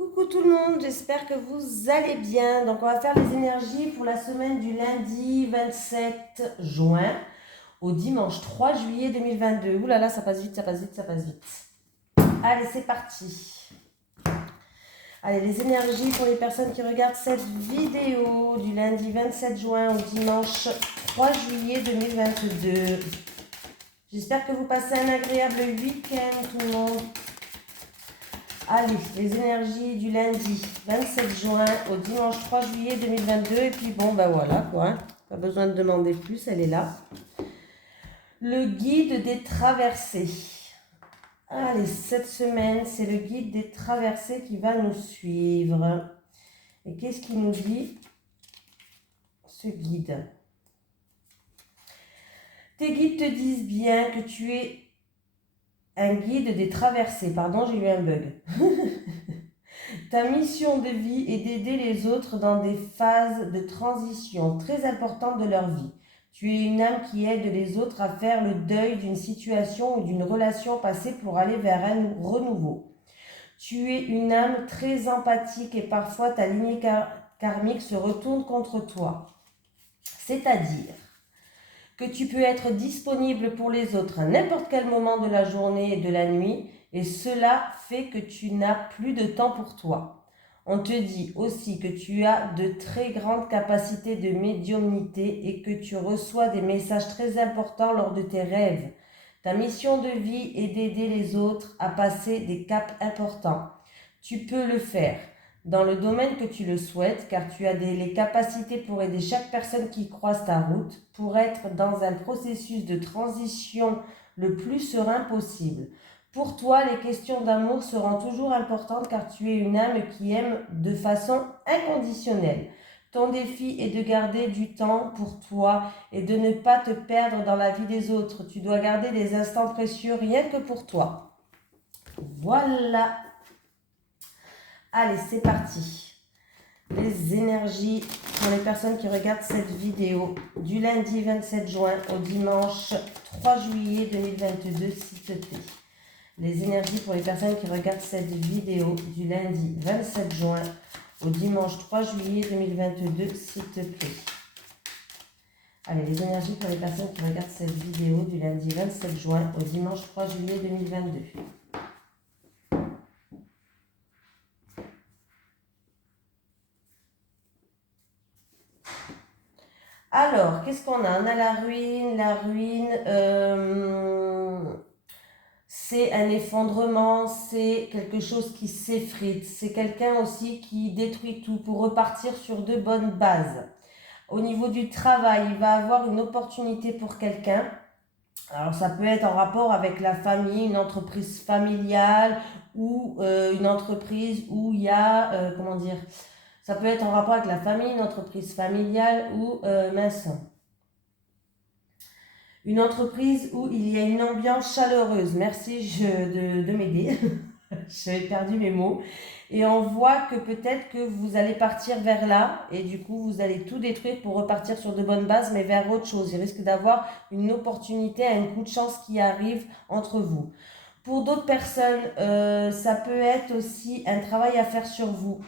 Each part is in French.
Coucou tout le monde, j'espère que vous allez bien. Donc on va faire les énergies pour la semaine du lundi 27 juin au dimanche 3 juillet 2022. Ouh là là, ça passe vite, ça passe vite, ça passe vite. Allez, c'est parti. Allez, les énergies pour les personnes qui regardent cette vidéo du lundi 27 juin au dimanche 3 juillet 2022. J'espère que vous passez un agréable week-end tout le monde. Allez, les énergies du lundi 27 juin au dimanche 3 juillet 2022. Et puis bon, ben voilà quoi. Pas besoin de demander plus, elle est là. Le guide des traversées. Allez, cette semaine, c'est le guide des traversées qui va nous suivre. Et qu'est-ce qu'il nous dit, ce guide? Tes guides te disent bien que tu es un guide des traversées. Pardon, j'ai eu un bug. Ta mission de vie est d'aider les autres dans des phases de transition très importantes de leur vie. Tu es une âme qui aide les autres à faire le deuil d'une situation ou d'une relation passée pour aller vers un renouveau. Tu es une âme très empathique et parfois ta lignée karmique se retourne contre toi. C'est-à-dire que tu peux être disponible pour les autres à n'importe quel moment de la journée et de la nuit, et cela fait que tu n'as plus de temps pour toi. On te dit aussi que tu as de très grandes capacités de médiumnité et que tu reçois des messages très importants lors de tes rêves. Ta mission de vie est d'aider les autres à passer des caps importants. Tu peux le faire dans le domaine que tu le souhaites, car tu as les capacités pour aider chaque personne qui croise ta route, pour être dans un processus de transition le plus serein possible. Pour toi, les questions d'amour seront toujours importantes car tu es une âme qui aime de façon inconditionnelle. Ton défi est de garder du temps pour toi et de ne pas te perdre dans la vie des autres. Tu dois garder des instants précieux rien que pour toi. Voilà. Allez, c'est parti. Les énergies pour les personnes qui regardent cette vidéo du lundi 27 juin au dimanche 3 juillet 2022, s'il te plaît. Les énergies pour les personnes qui regardent cette vidéo du lundi 27 juin au dimanche 3 juillet 2022, s'il te plaît. Allez, les énergies pour les personnes qui regardent cette vidéo du lundi 27 juin au dimanche 3 juillet 2022. Alors, qu'est-ce qu'on a? On a la ruine. La ruine, c'est un effondrement, c'est quelque chose qui s'effrite. C'est quelqu'un aussi qui détruit tout pour repartir sur de bonnes bases. Au niveau du travail, il va avoir une opportunité pour quelqu'un. Alors, ça peut être en rapport avec la famille, une entreprise familiale ou une entreprise où il y a, comment dire, ça peut être en rapport avec la famille, une entreprise familiale ou, mince, une entreprise où il y a une ambiance chaleureuse. Merci de m'aider. J'avais perdu mes mots. Et on voit que peut-être que vous allez partir vers là et du coup vous allez tout détruire pour repartir sur de bonnes bases mais vers autre chose. Il risque d'avoir une opportunité, un coup de chance qui arrive entre vous. Pour d'autres personnes, ça peut être aussi un travail à faire sur vous.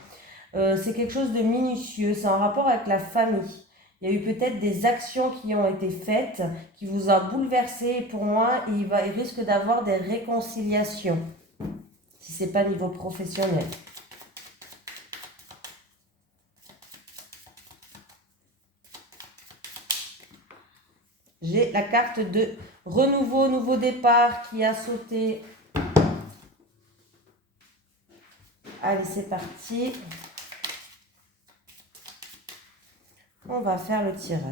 C'est quelque chose de minutieux, c'est en rapport avec la famille. Il y a eu peut-être des actions qui ont été faites, qui vous ont bouleversé. Pour moi, il risque d'avoir des réconciliations, si ce n'est pas niveau professionnel. J'ai la carte de renouveau, nouveau départ qui a sauté. Allez, c'est parti. On va faire le tirage.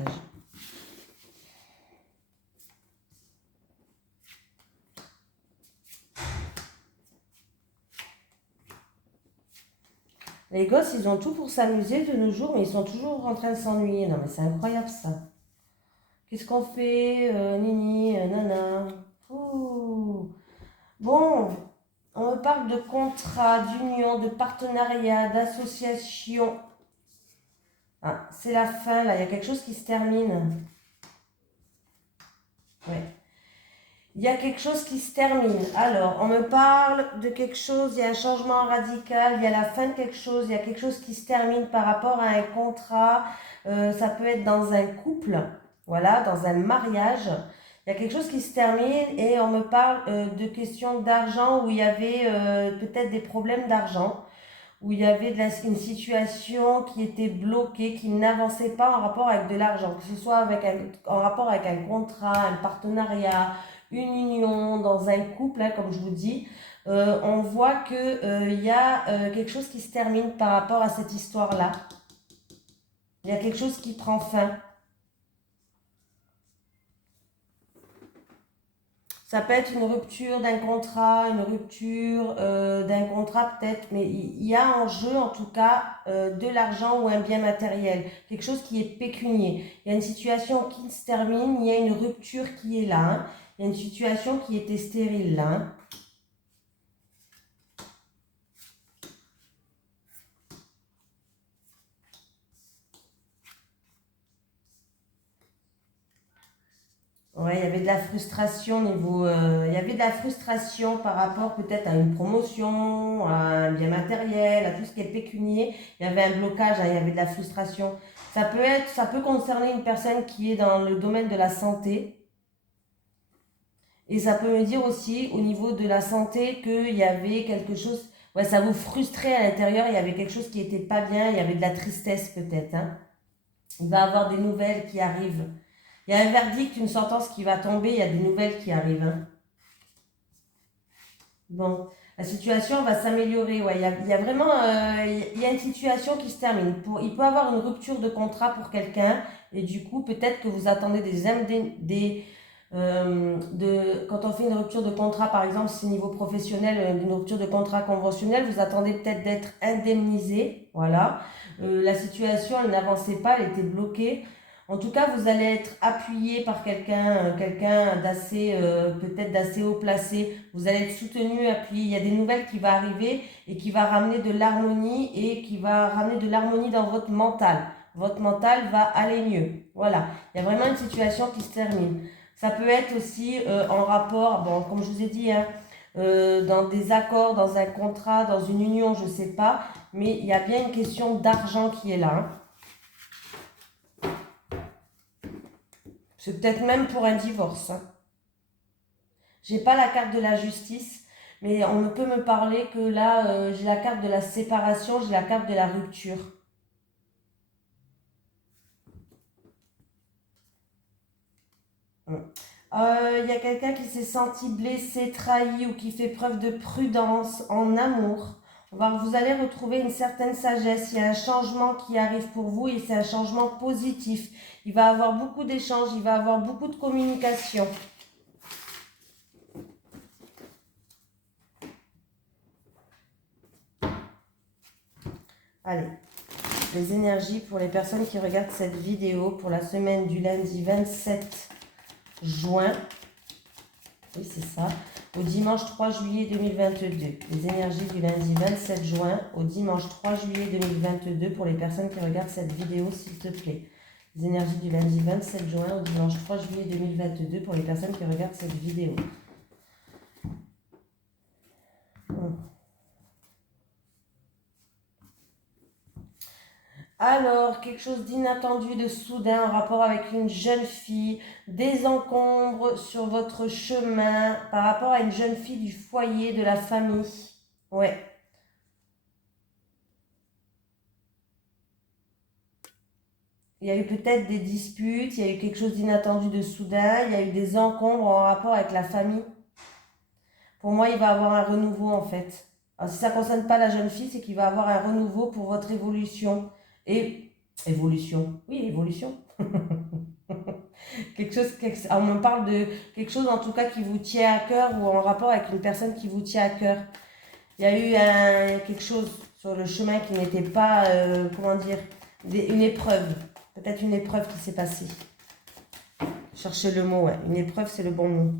Les gosses, ils ont tout pour s'amuser de nos jours, mais ils sont toujours en train de s'ennuyer. Non, mais c'est incroyable ça. Qu'est-ce qu'on fait, Nini, nana? Ouh. Bon, on me parle de contrat, d'union, de partenariat, d'association. Ah, c'est la fin, là. Il y a quelque chose qui se termine. Ouais. Il y a quelque chose qui se termine. Alors, on me parle de quelque chose, il y a un changement radical, il y a la fin de quelque chose, il y a quelque chose qui se termine par rapport à un contrat. Ça peut être dans un couple, voilà, dans un mariage. Il y a quelque chose qui se termine et on me parle de questions d'argent où il y avait peut-être des problèmes d'argent, où il y avait une situation qui était bloquée, qui n'avançait pas en rapport avec de l'argent, que ce soit en rapport avec un contrat, un partenariat, une union, dans un couple, hein, comme je vous dis. On voit que y a quelque chose qui se termine par rapport à cette histoire-là. Il y a quelque chose qui prend fin. Ça peut être une rupture d'un contrat, une rupture d'un contrat peut-être, mais il y a en jeu en tout cas de l'argent ou un bien matériel, quelque chose qui est pécunier. Il y a une situation qui se termine, il y a une rupture qui est là, hein. Il y a une situation qui était stérile là, hein. Ouais, il y avait de la frustration au niveau, il y avait de la frustration par rapport peut-être à une promotion, à un bien matériel, à tout ce qui est pécunier. Il y avait un blocage, hein, il y avait de la frustration. Ça peut concerner une personne qui est dans le domaine de la santé. Et ça peut me dire aussi au niveau de la santé qu'il y avait quelque chose, ouais, ça vous frustrait à l'intérieur, il y avait quelque chose qui n'était pas bien, il y avait de la tristesse peut-être, hein. Il va y avoir des nouvelles qui arrivent. Il y a un verdict, une sentence qui va tomber, il y a des nouvelles qui arrivent, hein. Bon, la situation va s'améliorer. Ouais, il y a vraiment il y a une situation qui se termine. Il peut y avoir une rupture de contrat pour quelqu'un et du coup, peut-être que vous attendez quand on fait une rupture de contrat, par exemple, si niveau professionnel, une rupture de contrat conventionnel, vous attendez peut-être d'être indemnisé. Voilà. La situation, elle n'avançait pas, elle était bloquée. En tout cas, vous allez être appuyé par quelqu'un d'assez, peut-être d'assez haut placé. Vous allez être soutenu, appuyé. Il y a des nouvelles qui vont arriver et qui va ramener de l'harmonie et qui va ramener de l'harmonie dans votre mental. Votre mental va aller mieux. Voilà. Il y a vraiment une situation qui se termine. Ça peut être aussi en rapport, bon, comme je vous ai dit, hein, dans des accords, dans un contrat, dans une union, je ne sais pas, mais il y a bien une question d'argent qui est là, hein. C'est peut-être même pour un divorce, hein. J'ai pas la carte de la justice, mais on ne peut me parler que là, j'ai la carte de la séparation, j'ai la carte de la rupture. Il y a quelqu'un qui s'est senti blessé, trahi ou qui fait preuve de prudence en amour. Vous allez retrouver une certaine sagesse. Il y a un changement qui arrive pour vous et c'est un changement positif. Il va y avoir beaucoup d'échanges, il va y avoir beaucoup de communication. Allez, les énergies pour les personnes qui regardent cette vidéo pour la semaine du lundi 27 juin. Oui, c'est ça. Au dimanche 3 juillet 2022. Les énergies du lundi 27 juin au dimanche 3 juillet 2022 pour les personnes qui regardent cette vidéo, s'il te plaît. Les énergies du lundi 27 juin au dimanche 3 juillet 2022 pour les personnes qui regardent cette vidéo. Alors, quelque chose d'inattendu, de soudain en rapport avec une jeune fille, des encombres sur votre chemin par rapport à une jeune fille du foyer, de la famille. Ouais. Il y a eu peut-être des disputes, il y a eu quelque chose d'inattendu de soudain, il y a eu des encombres en rapport avec la famille. Pour moi, il va y avoir un renouveau en fait. Alors, si ça ne concerne pas la jeune fille, c'est qu'il va y avoir un renouveau pour votre évolution. Et évolution. Oui, évolution. On me parle de quelque chose en tout cas qui vous tient à cœur ou en rapport avec une personne qui vous tient à cœur. Il y a eu quelque chose sur le chemin qui n'était pas, comment dire, une épreuve. Peut-être une épreuve qui s'est passée. Cherchez le mot, ouais. Une épreuve, c'est le bon mot.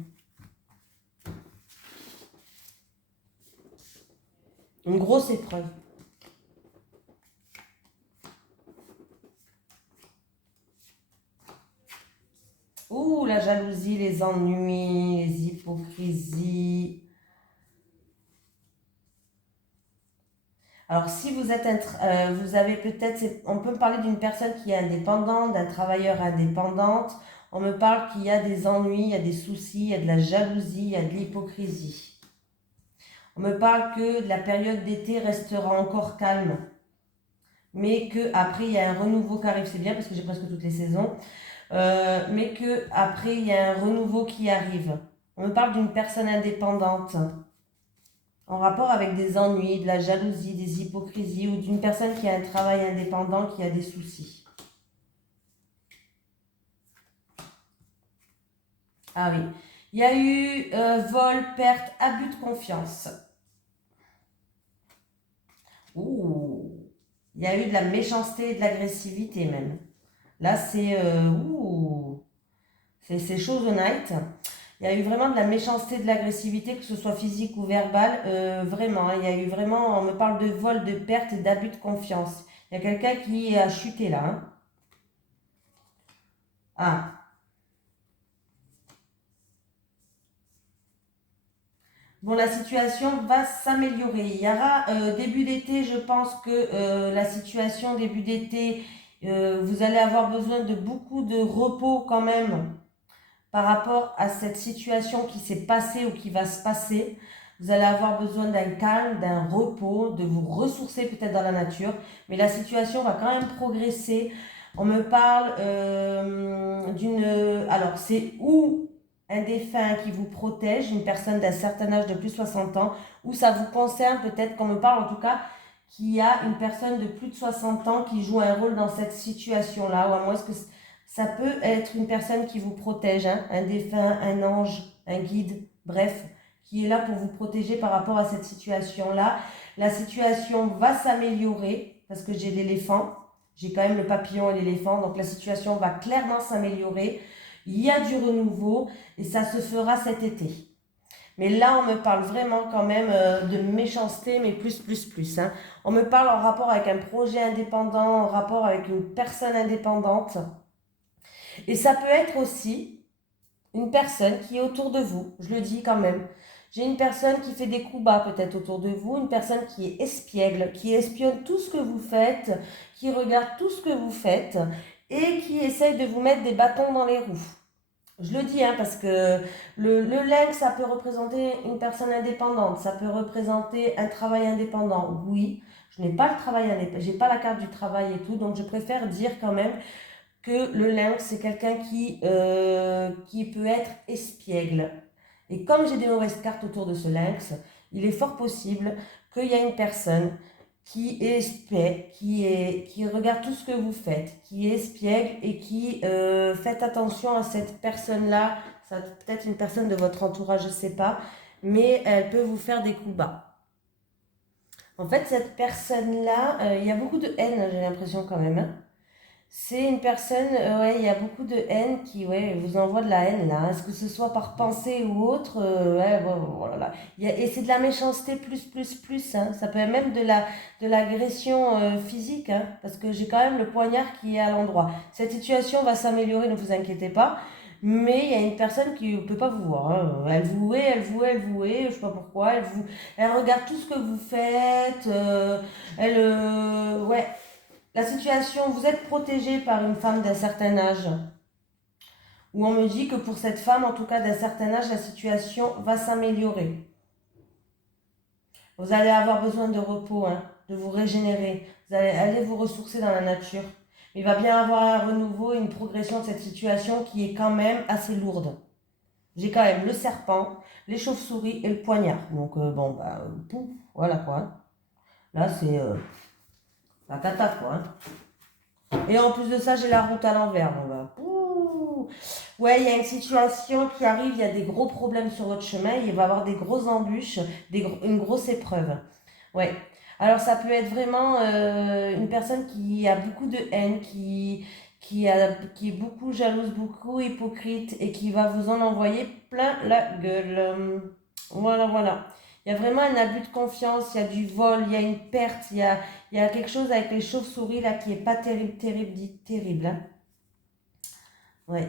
Une grosse épreuve. Ouh, la jalousie, les ennuis, les hypocrisies. Alors, si vous êtes, vous avez peut-être, on peut me parler d'une personne qui est indépendante, d'un travailleur indépendante. On me parle qu'il y a des ennuis, il y a des soucis, il y a de la jalousie, il y a de l'hypocrisie. On me parle que la période d'été restera encore calme, mais qu'après, il y a un renouveau qui arrive. C'est bien parce que j'ai presque toutes les saisons. Mais qu'après, il y a un renouveau qui arrive. On me parle d'une personne indépendante en rapport avec des ennuis, de la jalousie, des hypocrisies ou d'une personne qui a un travail indépendant qui a des soucis. Ah oui. Il y a eu vol, perte, abus de confiance. Ouh. Il y a eu de la méchanceté et de l'agressivité même. Là, c'est chose honnête. Il y a eu vraiment de la méchanceté, de l'agressivité, que ce soit physique ou verbale. Vraiment, hein. Il y a eu vraiment, on me parle de vol, de perte et d'abus de confiance. Il y a quelqu'un qui a chuté là. Hein. Ah. Bon, la situation va s'améliorer. Il y aura début d'été, je pense que la situation début d'été, vous allez avoir besoin de beaucoup de repos quand même par rapport à cette situation qui s'est passée ou qui va se passer. Vous allez avoir besoin d'un calme, d'un repos, de vous ressourcer peut-être dans la nature. Mais la situation va quand même progresser. On me parle d'une... Alors, c'est où un défunt qui vous protège, une personne d'un certain âge de plus de 60 ans, ou ça vous concerne peut-être, qu'on me parle en tout cas, qu'il y a une personne de plus de 60 ans qui joue un rôle dans cette situation-là, ou à moins que ça peut être une personne qui vous protège, hein, un défunt, un ange, un guide, bref, qui est là pour vous protéger par rapport à cette situation-là. La situation va s'améliorer, parce que j'ai l'éléphant, j'ai quand même le papillon et l'éléphant, donc la situation va clairement s'améliorer. Il y a du renouveau et ça se fera cet été. Mais là, on me parle vraiment quand même de méchanceté, mais plus. Hein. On me parle en rapport avec un projet indépendant, en rapport avec une personne indépendante. Et ça peut être aussi une personne qui est autour de vous, je le dis quand même. J'ai une personne qui fait des coups bas peut-être autour de vous, une personne qui est espiègle, qui espionne tout ce que vous faites, qui regarde tout ce que vous faites et qui essaye de vous mettre des bâtons dans les roues. Je le dis, hein, parce que le lynx, ça peut représenter une personne indépendante, ça peut représenter un travail indépendant. Oui, je n'ai pas le travail indépendant, j'ai pas la carte du travail et tout, donc je préfère dire quand même que le lynx, c'est quelqu'un qui peut être espiègle. Et comme j'ai des mauvaises cartes autour de ce lynx, il est fort possible qu'il y ait une personne qui est espiègle, qui regarde tout ce que vous faites, qui est espiègle et qui faites attention à cette personne-là. Ça peut être une personne de votre entourage, je ne sais pas, mais elle peut vous faire des coups bas. En fait, cette personne-là, il y a beaucoup de haine, j'ai l'impression quand même. Hein. C'est une personne, ouais, il y a beaucoup de haine qui, ouais, vous envoie de la haine là. Est-ce que ce soit par pensée ou autre, ouais, voilà. Et c'est de la méchanceté plus. Hein. Ça peut être même de l'agression physique, hein, parce que j'ai quand même le poignard qui est à l'endroit. Cette situation va s'améliorer, ne vous inquiétez pas. Mais il y a une personne qui ne peut pas vous voir. Hein. Elle vous hait, je ne sais pas pourquoi. Elle regarde tout ce que vous faites. Ouais. La situation, vous êtes protégé par une femme d'un certain âge. Où on me dit que pour cette femme, en tout cas d'un certain âge, la situation va s'améliorer. Vous allez avoir besoin de repos, hein, de vous régénérer. Vous allez aller vous ressourcer dans la nature. Il va bien avoir un renouveau et une progression de cette situation qui est quand même assez lourde. J'ai quand même le serpent, les chauves-souris et le poignard. Donc pouf, voilà quoi. Là c'est la cata quoi. Et en plus de ça, j'ai la route à l'envers. Ouais, il y a une situation qui arrive, il y a des gros problèmes sur votre chemin, il va y avoir des grosses embûches, une grosse épreuve. Ouais. Alors ça peut être vraiment une personne qui a beaucoup de haine, qui est beaucoup jalouse, beaucoup hypocrite et qui va vous en envoyer plein la gueule. Voilà. Il y a vraiment un abus de confiance, il y a du vol, il y a une perte, il y a quelque chose avec les chauves-souris là qui est pas terrible. Hein. Ouais.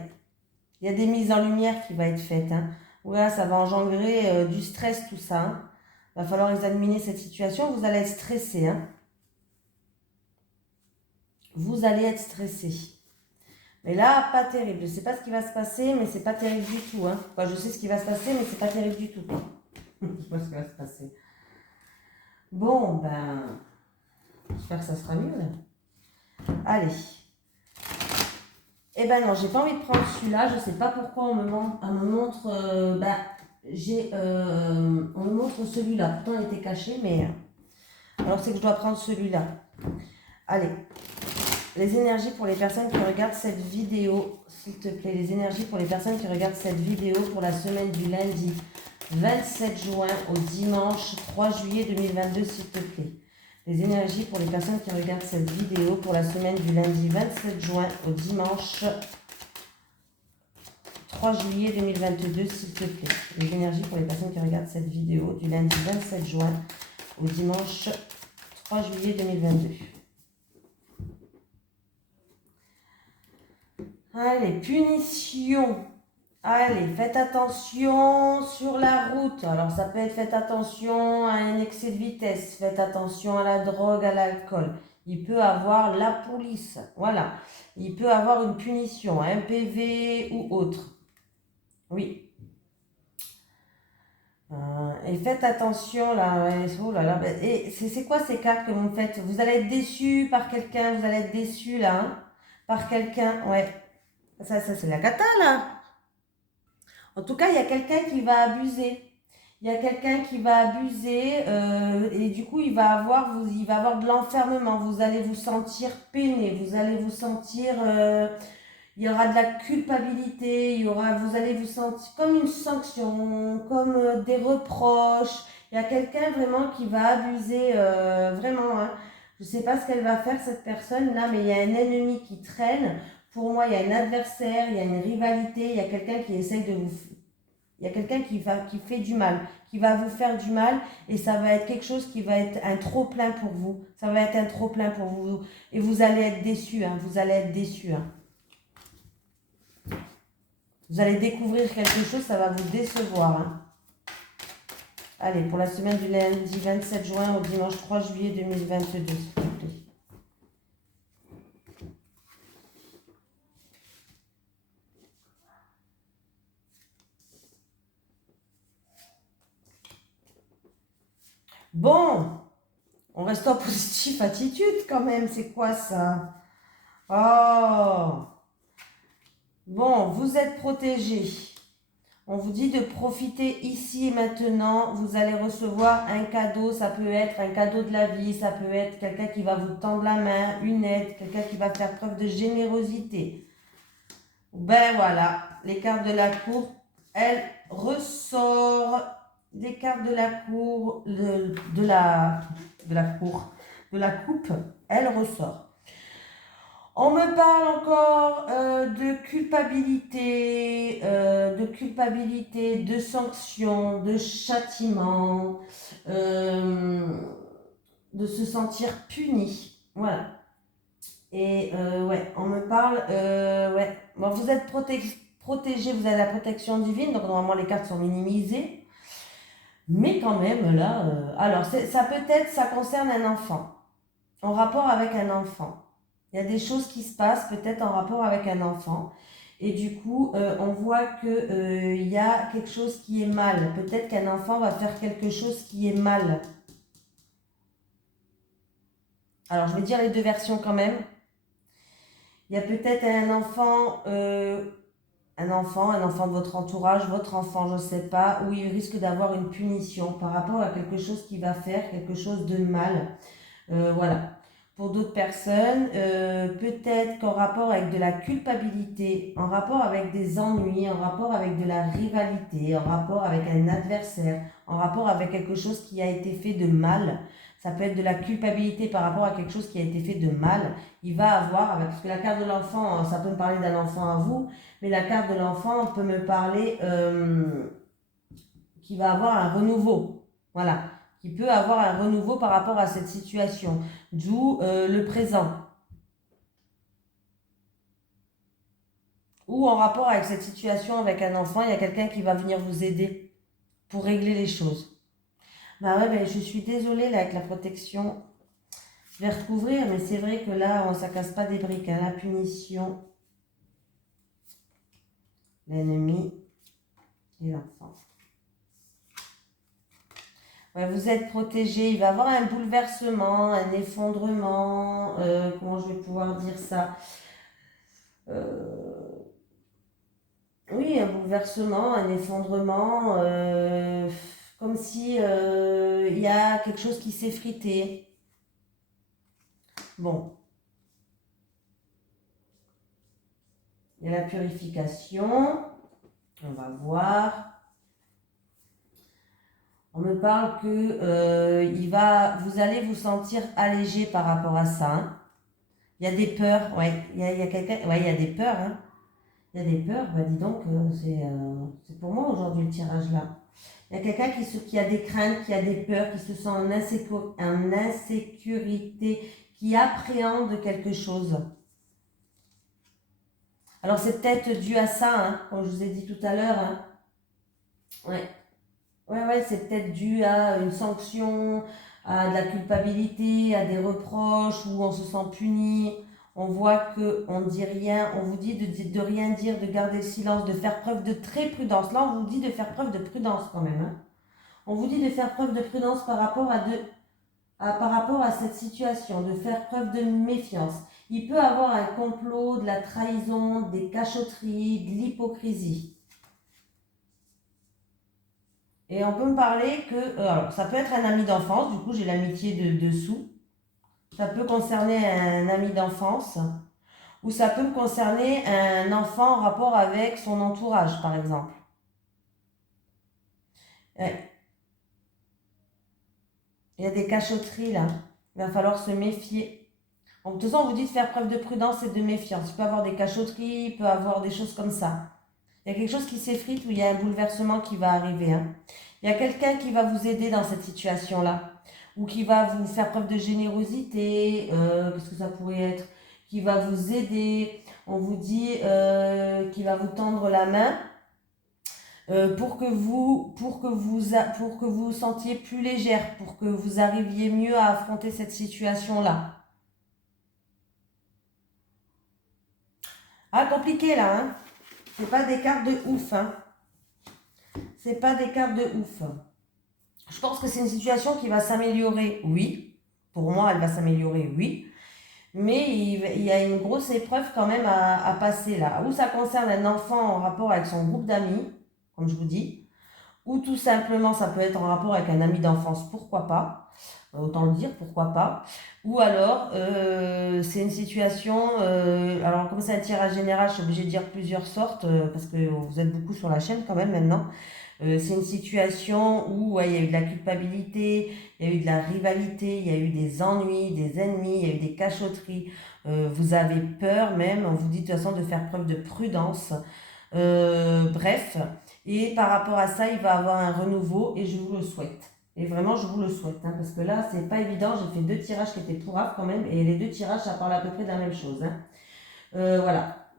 Il y a des mises en lumière qui vont être faites. Hein. Voilà, ça va engendrer du stress, tout ça. Hein. Il va falloir examiner cette situation. Vous allez être stressé. Hein. Vous allez être stressé. Mais là, pas terrible. Je ne sais pas ce qui va se passer, mais c'est pas terrible du tout. Hein. Enfin, je sais ce qui va se passer, mais c'est pas terrible du tout. Je sais pas ce qui va se passer. Bon, ben, j'espère que ça sera mieux là. Allez. Eh ben non, j'ai pas envie de prendre celui-là. Je sais pas pourquoi on me montre. On me montre celui-là. Pourtant, il était caché, mais alors c'est que je dois prendre celui-là. Allez. Les énergies pour les personnes qui regardent cette vidéo, s'il te plaît. Les énergies pour les personnes qui regardent cette vidéo pour la semaine du lundi 27 juin au dimanche 3 juillet 2022, s'il te plaît. Les énergies pour les personnes qui regardent cette vidéo pour la semaine du lundi 27 juin au dimanche 3 juillet 2022, s'il te plaît. Les énergies pour les personnes qui regardent cette vidéo du lundi 27 juin au dimanche 3 juillet 2022. Allez, punition. Allez, faites attention sur la route. Alors, ça peut être faites attention à un excès de vitesse, faites attention à la drogue, à l'alcool. Il peut avoir la police, voilà. Il peut avoir une punition, un PV ou autre. Oui. Et faites attention là. Oh là là. Et c'est quoi ces cartes que vous me faites? Vous allez être déçu par quelqu'un, vous allez être déçu là, hein, par quelqu'un, ouais. Ça c'est la cata là. En tout cas, il y a quelqu'un qui va abuser. Il y a quelqu'un qui va abuser et du coup, il va avoir de l'enfermement. Vous allez vous sentir peiné. Vous allez vous sentir... il y aura de la culpabilité. Vous allez vous sentir comme une sanction, comme des reproches. Il y a quelqu'un vraiment qui va abuser, vraiment. Hein. Je ne sais pas ce qu'elle va faire, cette personne-là, mais il y a un ennemi qui traîne. Pour moi, il y a un adversaire, il y a une rivalité, il y a quelqu'un qui essaye de vous... Il y a quelqu'un qui fait du mal, qui va vous faire du mal et ça va être quelque chose qui va être un trop-plein pour vous. Ça va être un trop-plein pour vous et vous allez être déçus. Hein, vous allez être déçus. Hein. Vous allez découvrir quelque chose, ça va vous décevoir. Hein. Allez, pour la semaine du lundi 27 juin au dimanche 3 juillet 2022, s'il vous plaît. Bon, on reste en positive attitude quand même, c'est quoi ça? Oh, bon, vous êtes protégés. On vous dit de profiter ici et maintenant. Vous allez recevoir un cadeau. Ça peut être un cadeau de la vie. Ça peut être quelqu'un qui va vous tendre la main, une aide, quelqu'un qui va faire preuve de générosité. Ben voilà, les cartes de la cour, elles ressortent. Les cartes de la cour, de la coupe, elles ressortent. On me parle encore de culpabilité, de sanctions, de châtiment, de se sentir puni. Voilà. Et ouais, on me parle, ouais. Bon, vous êtes protégé, vous avez la protection divine, donc normalement les cartes sont minimisées. Mais quand même, là, alors ça concerne un enfant, en rapport avec un enfant. Il y a des choses qui se passent peut-être en rapport avec un enfant. Et du coup, on voit qu'il y a quelque chose qui est mal. Peut-être qu'un enfant va faire quelque chose qui est mal. Alors, je vais dire les deux versions quand même. Il y a peut-être un enfant de votre entourage, votre enfant, je ne sais pas, où il risque d'avoir une punition par rapport à quelque chose qu'il va faire, quelque chose de mal. Voilà. Pour d'autres personnes, peut-être qu'en rapport avec de la culpabilité, en rapport avec des ennuis, en rapport avec de la rivalité, en rapport avec un adversaire, en rapport avec quelque chose qui a été fait de mal, ça peut être de la culpabilité par rapport à quelque chose qui a été fait de mal, il va avoir, parce que la carte de l'enfant, ça peut me parler d'un enfant à vous, mais la carte de l'enfant peut me parler qui va avoir un renouveau. Voilà. Qui peut avoir un renouveau par rapport à cette situation, d'où le présent. Ou en rapport avec cette situation avec un enfant, il y a quelqu'un qui va venir vous aider pour régler les choses. Bah ouais, ben, je suis désolée là avec la protection. Je vais recouvrir, mais c'est vrai que là, ça casse pas des briques, hein. La punition, l'ennemi et l'enfant. Ouais, vous êtes protégé, il va y avoir un bouleversement, un effondrement, comment je vais pouvoir dire ça? Oui, un bouleversement, un effondrement, comme si il y a quelque chose qui s'effritait. Bon, il y a la purification, on va voir. On me parle que vous allez vous sentir allégé par rapport à ça, hein. Il y a des peurs, ouais, il y a quelqu'un, ouais, il y a des peurs, hein. Il y a des peurs, bah dis donc, c'est pour moi aujourd'hui le tirage là. Il y a quelqu'un qui a des craintes, qui a des peurs, qui se sent en insécurité, qui appréhende quelque chose. Alors c'est peut-être dû à ça, hein, comme je vous ai dit tout à l'heure, hein. Ouais. Ouais, c'est peut-être dû à une sanction, à de la culpabilité, à des reproches, où on se sent puni. On voit qu'on ne dit rien, on vous dit de rien dire, de garder le silence, de faire preuve de très prudence. Là, on vous dit de faire preuve de prudence quand même, hein. On vous dit de faire preuve de prudence par rapport à cette situation, de faire preuve de méfiance. Il peut avoir un complot, de la trahison, des cachotteries, de l'hypocrisie. Et on peut me parler que, alors ça peut être un ami d'enfance, du coup j'ai l'amitié dessous. Ça peut concerner un ami d'enfance, ou ça peut me concerner un enfant en rapport avec son entourage, par exemple. Il y a des cachotteries là, il va falloir se méfier. En toute façon, on vous dit de faire preuve de prudence et de méfiance. Il peut y avoir des cachotteries, il peut y avoir des choses comme ça. Il y a quelque chose qui s'effrite ou il y a un bouleversement qui va arriver, hein. Il y a quelqu'un qui va vous aider dans cette situation-là, ou qui va vous faire preuve de générosité, qu'est-ce que ça pourrait être, qui va vous aider, on vous dit qu'il va vous tendre la main pour que vous vous sentiez plus légère, pour que vous arriviez mieux à affronter cette situation-là. Ah, compliqué là, hein. C'est pas des cartes de ouf, hein. C'est pas des cartes de ouf. Je pense que c'est une situation qui va s'améliorer, oui. Pour moi, elle va s'améliorer, oui. Mais il y a une grosse épreuve quand même à passer là. Ou ça concerne un enfant en rapport avec son groupe d'amis, comme je vous dis. Ou tout simplement, ça peut être en rapport avec un ami d'enfance, pourquoi pas. Autant le dire, pourquoi pas. Ou alors, c'est une situation... alors, comme c'est un tirage général, je suis obligée de dire plusieurs sortes, parce que vous êtes beaucoup sur la chaîne quand même maintenant. C'est une situation où ouais, il y a eu de la culpabilité, il y a eu de la rivalité, il y a eu des ennuis, des ennemis, il y a eu des cachotteries. Vous avez peur même, on vous dit de toute façon de faire preuve de prudence. Bref, et par rapport à ça, il va avoir un renouveau et je vous le souhaite. Et vraiment, je vous le souhaite, hein, parce que là, c'est pas évident. J'ai fait 2 tirages qui étaient pourraves quand même, et les 2 tirages, ça parle à peu près de la même chose, hein. Voilà.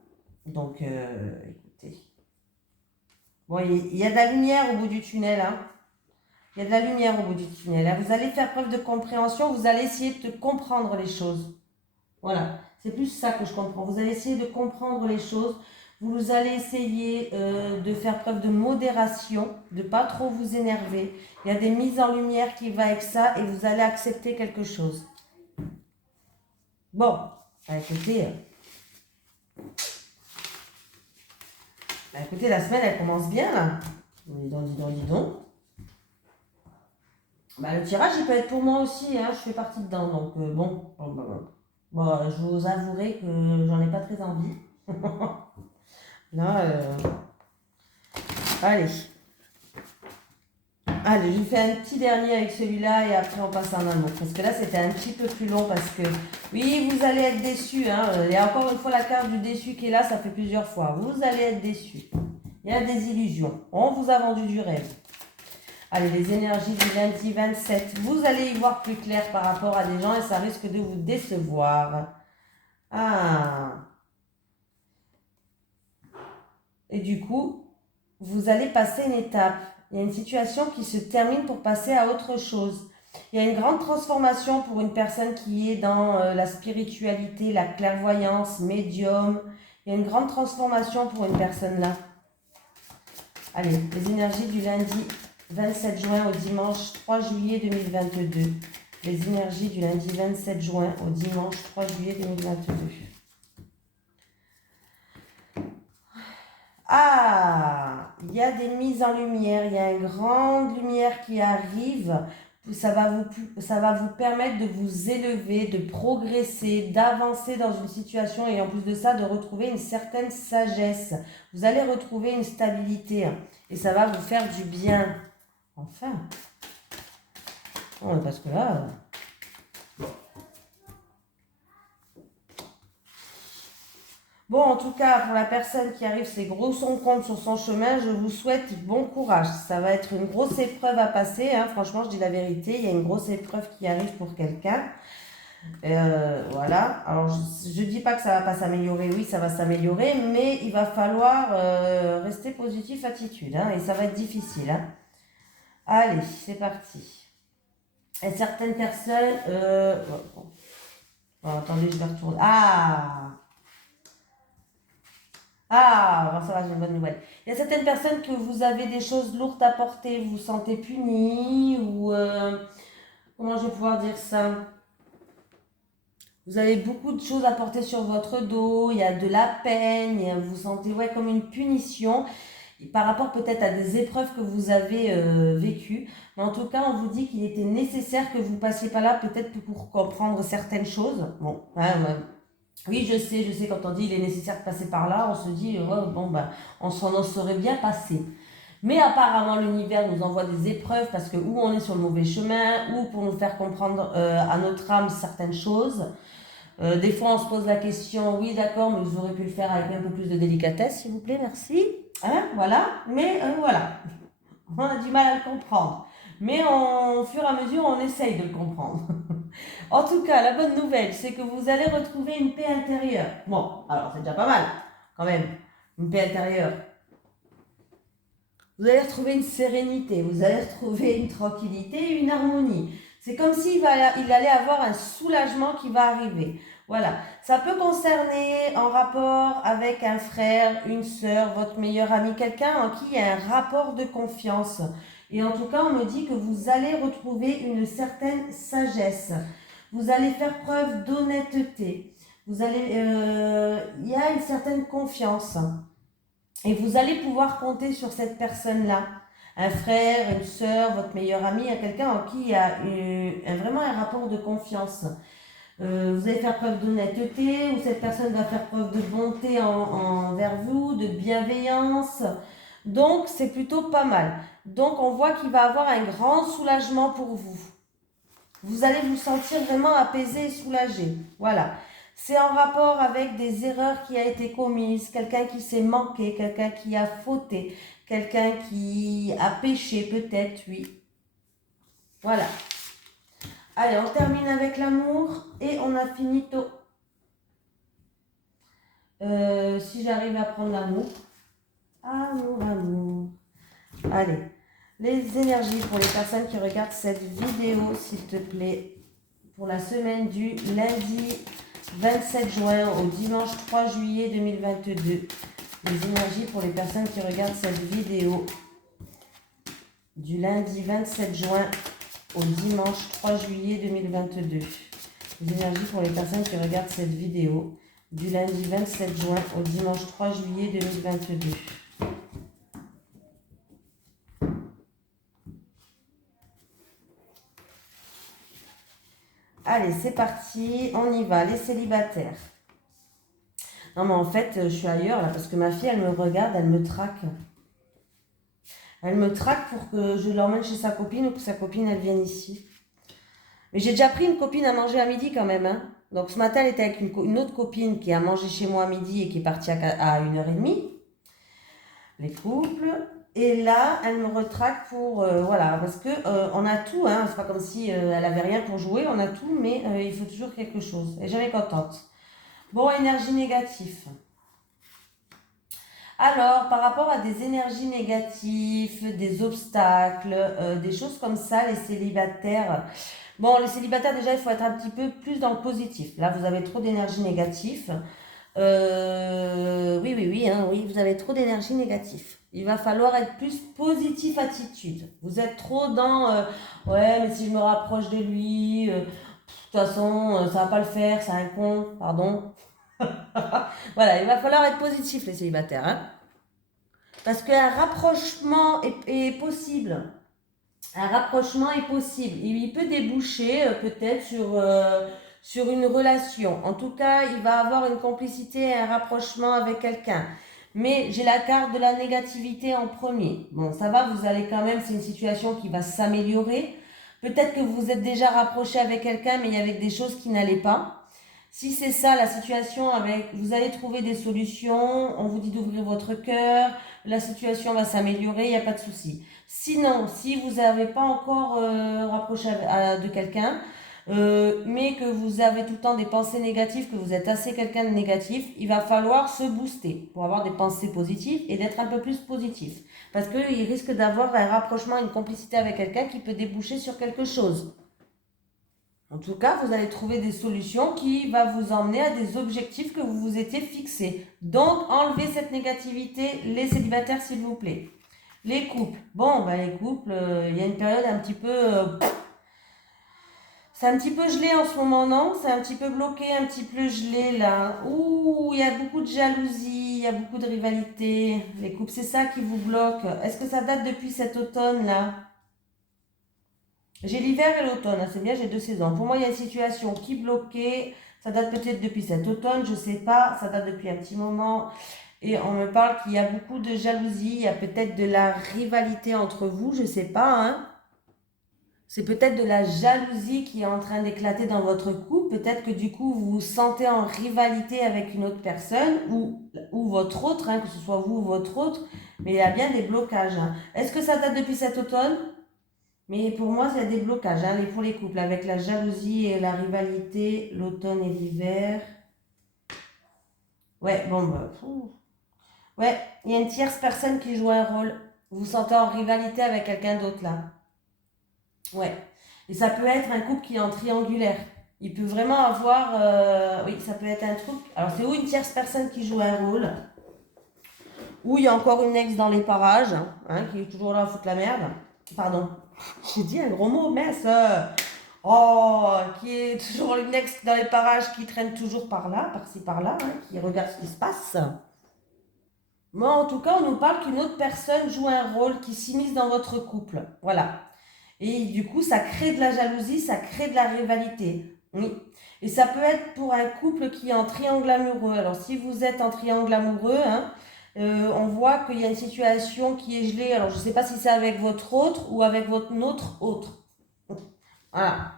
Donc, écoutez. Bon, il y a de la lumière au bout du tunnel, hein. Il y a de la lumière au bout du tunnel, hein. Vous allez faire preuve de compréhension, vous allez essayer de comprendre les choses. Voilà, c'est plus ça que je comprends. Vous allez essayer de comprendre les choses. Vous allez essayer de faire preuve de modération, de ne pas trop vous énerver. Il y a des mises en lumière qui vont avec ça et vous allez accepter quelque chose. Bon, écoutez, écoutez, la semaine, elle commence bien, là. Dis donc. Le tirage, il peut être pour moi aussi, hein, je fais partie dedans. Donc, bon, je vous avouerai que j'en ai pas très envie. Là, allez. Allez, je fais un petit dernier avec celui-là et après on passe à un autre. Parce que là, c'était un petit peu plus long parce que, oui, vous allez être déçus, hein. Il y a encore une fois la carte du déçu qui est là, ça fait plusieurs fois. Vous allez être déçus. Il y a des illusions. On vous a vendu du rêve. Allez, les énergies du lundi 27. Vous allez y voir plus clair par rapport à des gens et ça risque de vous décevoir. Ah. Et du coup, vous allez passer une étape. Il y a une situation qui se termine pour passer à autre chose. Il y a une grande transformation pour une personne qui est dans la spiritualité, la clairvoyance, médium. Il y a une grande transformation pour une personne là. Allez, les énergies du lundi 27 juin au dimanche 3 juillet 2022. Les énergies du lundi 27 juin au dimanche 3 juillet 2022. Ah, il y a des mises en lumière, il y a une grande lumière qui arrive. Ça va vous permettre de vous élever, de progresser, d'avancer dans une situation et en plus de ça, de retrouver une certaine sagesse. Vous allez retrouver une stabilité et ça va vous faire du bien. Enfin. Oh, parce que là... Bon, en tout cas, pour la personne qui arrive, c'est gros son compte sur son chemin, je vous souhaite bon courage. Ça va être une grosse épreuve à passer, hein. Franchement, je dis la vérité, il y a une grosse épreuve qui arrive pour quelqu'un. Voilà, alors je dis pas que ça va pas s'améliorer, oui, ça va s'améliorer, mais il va falloir rester positif, attitude, hein, et ça va être difficile. Hein. Allez, c'est parti. Et certaines personnes... bon, attendez, je vais retourner. Alors ça va, j'ai une bonne nouvelle. Il y a certaines personnes que vous avez des choses lourdes à porter, vous vous sentez puni ou... comment je vais pouvoir dire ça? Vous avez beaucoup de choses à porter sur votre dos, il y a de la peine, vous vous sentez comme une punition par rapport peut-être à des épreuves que vous avez vécues. Mais en tout cas, on vous dit qu'il était nécessaire que vous passiez par là peut-être pour comprendre certaines choses. Bon, hein, oui, je sais, quand on dit il est nécessaire de passer par là, on se dit, on s'en en serait bien passé. Mais apparemment, l'univers nous envoie des épreuves parce que ou on est sur le mauvais chemin, ou pour nous faire comprendre à notre âme certaines choses. Des fois, on se pose la question, oui, d'accord, mais vous aurez pu le faire avec un peu plus de délicatesse, s'il vous plaît, merci. Hein, voilà, mais voilà, on a du mal à le comprendre. Mais au fur et à mesure, on essaye de le comprendre. En tout cas, la bonne nouvelle, c'est que vous allez retrouver une paix intérieure. Bon, alors c'est déjà pas mal, quand même, une paix intérieure. Vous allez retrouver une sérénité, vous allez retrouver une tranquillité, une harmonie. C'est comme s'il allait avoir un soulagement qui va arriver. Voilà, ça peut concerner en rapport avec un frère, une sœur, votre meilleur ami, quelqu'un en qui il y a un rapport de confiance. Et en tout cas, on me dit que vous allez retrouver une certaine sagesse. Vous allez faire preuve d'honnêteté. Il y a une certaine confiance. Et vous allez pouvoir compter sur cette personne-là. Un frère, une sœur, votre meilleur ami, quelqu'un en qui il y a vraiment un rapport de confiance. Vous allez faire preuve d'honnêteté, ou cette personne va faire preuve de bonté envers vous, de bienveillance. Donc, c'est plutôt pas mal. Donc, on voit qu'il va avoir un grand soulagement pour vous. Vous allez vous sentir vraiment apaisé et soulagé. Voilà. C'est en rapport avec des erreurs qui ont été commises, quelqu'un qui s'est manqué, quelqu'un qui a fauté, quelqu'un qui a péché peut-être, oui. Voilà. Allez, on termine avec l'amour et on a finito. Si j'arrive à prendre l'amour. Amour. Allez. Les énergies pour les personnes qui regardent cette vidéo, s'il te plaît, pour la semaine du lundi 27 juin au dimanche 3 juillet 2022. Les énergies pour les personnes qui regardent cette vidéo du lundi 27 juin au dimanche 3 juillet 2022. Les énergies pour les personnes qui regardent cette vidéo du lundi 27 juin au dimanche 3 juillet 2022. Allez, c'est parti, on y va, les célibataires. Non, mais en fait, je suis ailleurs là parce que ma fille, elle me regarde, elle me traque. Elle me traque pour que je l'emmène chez sa copine ou que sa copine, elle vienne ici. Mais j'ai déjà pris une copine à manger à midi quand même. Hein. Donc ce matin, elle était avec une autre copine qui a mangé chez moi à midi et qui est partie à 1h30. Les couples. Et là, elle me retraque pour... voilà, parce que on a tout, hein, c'est pas comme si elle avait rien pour jouer, on a tout, mais il faut toujours quelque chose. Elle est jamais contente. Bon, énergie négative. Alors, par rapport à des énergies négatives, des obstacles, des choses comme ça, les célibataires. Bon, les célibataires, déjà, il faut être un petit peu plus dans le positif. Là, vous avez trop d'énergie négative. Oui, oui, oui, hein, oui, vous avez trop d'énergie négative. Il va falloir être plus positif attitude. Vous êtes trop dans ouais, mais si je me rapproche de lui, de toute façon, ça va pas le faire, c'est un con, pardon. Voilà, il va falloir être positif, les célibataires, hein. Parce qu'un rapprochement est possible. Un rapprochement est possible. Il peut déboucher peut-être sur une relation. En tout cas, il va avoir une complicité et un rapprochement avec quelqu'un. Mais j'ai la carte de la négativité en premier. Bon, ça va, vous allez quand même, c'est une situation qui va s'améliorer. Peut-être que vous êtes déjà rapproché avec quelqu'un, mais il y avait des choses qui n'allaient pas. Si c'est ça la situation, avec, vous allez trouver des solutions. On vous dit d'ouvrir votre cœur. La situation va s'améliorer, il n'y a pas de souci. Sinon, si vous n'avez pas encore rapproché de quelqu'un, mais que vous avez tout le temps des pensées négatives, que vous êtes assez quelqu'un de négatif, il va falloir se booster pour avoir des pensées positives et d'être un peu plus positif. Parce qu'il risque d'avoir un rapprochement, une complicité avec quelqu'un qui peut déboucher sur quelque chose. En tout cas, vous allez trouver des solutions qui vont vous emmener à des objectifs que vous vous étiez fixés. Donc, enlevez cette négativité, les célibataires, s'il vous plaît. Les couples. Bon, ben les couples, il y a une période un petit peu... c'est un petit peu gelé en ce moment, non? C'est un petit peu bloqué, un petit peu gelé là. Ouh, il y a beaucoup de jalousie, il y a beaucoup de rivalité. Les couples, c'est ça qui vous bloque. Est-ce que ça date depuis cet automne là? J'ai l'hiver et l'automne, hein, c'est bien, j'ai 2 saisons. Pour moi, il y a une situation qui bloquait. Ça date peut-être depuis cet automne, je sais pas. Ça date depuis un petit moment. Et on me parle qu'il y a beaucoup de jalousie, il y a peut-être de la rivalité entre vous, je sais pas, hein. C'est peut-être de la jalousie qui est en train d'éclater dans votre couple. Peut-être que du coup, vous vous sentez en rivalité avec une autre personne ou votre autre, hein, que ce soit vous ou votre autre. Mais il y a bien des blocages, hein. Est-ce que ça date depuis cet automne? Mais pour moi, c'est des blocages, hein, pour les couples, avec la jalousie et la rivalité, l'automne et l'hiver. Ouais, bon, bah, ouais, il y a une tierce personne qui joue un rôle. Vous vous sentez en rivalité avec quelqu'un d'autre là. Ouais. Et ça peut être un couple qui est en triangulaire. Il peut vraiment avoir. Oui, ça peut être un truc. Alors, c'est où une tierce personne qui joue un rôle, ou il y a encore une ex dans les parages, hein, qui est toujours là à foutre la merde. Pardon. J'ai dit un gros mot, mais ça. Oh, qui est toujours une ex dans les parages qui traîne toujours par là, par-ci par-là, hein, qui regarde ce qui se passe. Moi, en tout cas, on nous parle qu'une autre personne joue un rôle qui s'immisce dans votre couple. Voilà. Et du coup, ça crée de la jalousie, ça crée de la rivalité. Oui. Et ça peut être pour un couple qui est en triangle amoureux. Alors, si vous êtes en triangle amoureux, hein, on voit qu'il y a une situation qui est gelée. Alors, je ne sais pas si c'est avec votre autre ou avec votre autre autre. Voilà.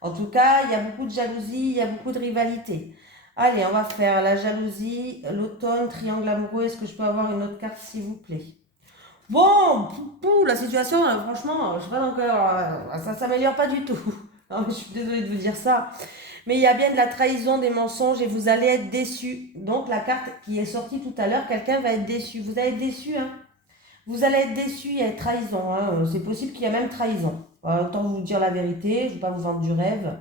En tout cas, il y a beaucoup de jalousie, il y a beaucoup de rivalité. Allez, on va faire la jalousie, l'automne, triangle amoureux. Est-ce que je peux avoir une autre carte, s'il vous plaît? Bon, la situation, franchement, je sais pas encore, ça s'améliore pas du tout. Non, je suis désolée de vous dire ça. Mais il y a bien de la trahison, des mensonges et vous allez être déçu. Donc la carte qui est sortie tout à l'heure, quelqu'un va être déçu. Vous allez être déçu, hein. Vous allez être déçu, il y a trahison, hein. C'est possible qu'il y ait même trahison. Autant vous dire la vérité, je ne vais pas vous vendre du rêve.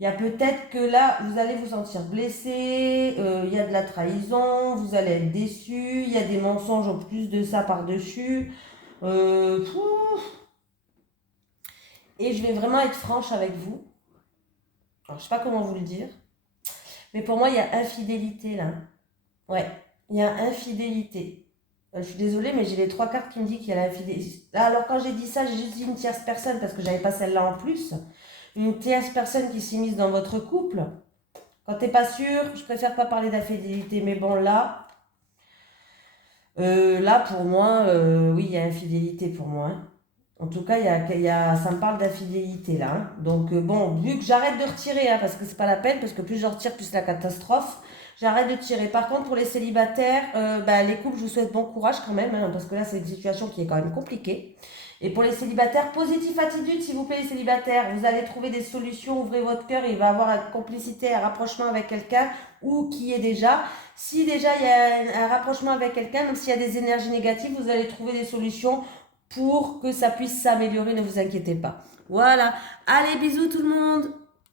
Il y a peut-être que là, vous allez vous sentir blessé, il y a de la trahison, vous allez être déçu, il y a des mensonges en plus de ça par-dessus. Euh, et je vais vraiment être franche avec vous. Alors, je sais pas comment vous le dire, mais pour moi, il y a infidélité là. Ouais, il y a infidélité. Je suis désolée, mais j'ai les 3 cartes qui me disent qu'il y a l'infidélité. Alors, quand j'ai dit ça, j'ai juste dit une tierce personne parce que j'avais pas celle-là en plus. Une tierce personne qui s'immisce dans votre couple. Quand t'es pas sûr, je préfère pas parler d'infidélité, mais bon, là pour moi, oui, il y a infidélité pour moi, hein. En tout cas, ça me parle d'infidélité là, hein. Donc, bon, vu que j'arrête de retirer, hein, parce que c'est pas la peine, parce que plus je retire, plus c'est la catastrophe, j'arrête de tirer. Par contre, pour les célibataires, bah, les couples, je vous souhaite bon courage quand même, hein, parce que là, c'est une situation qui est quand même compliquée. Et pour les célibataires, positive attitude, s'il vous plaît, les célibataires. Vous allez trouver des solutions, ouvrez votre cœur, il va y avoir une complicité, un rapprochement avec quelqu'un ou qui est déjà. Si déjà il y a un rapprochement avec quelqu'un, même s'il y a des énergies négatives, vous allez trouver des solutions pour que ça puisse s'améliorer, ne vous inquiétez pas. Voilà. Allez, bisous tout le monde.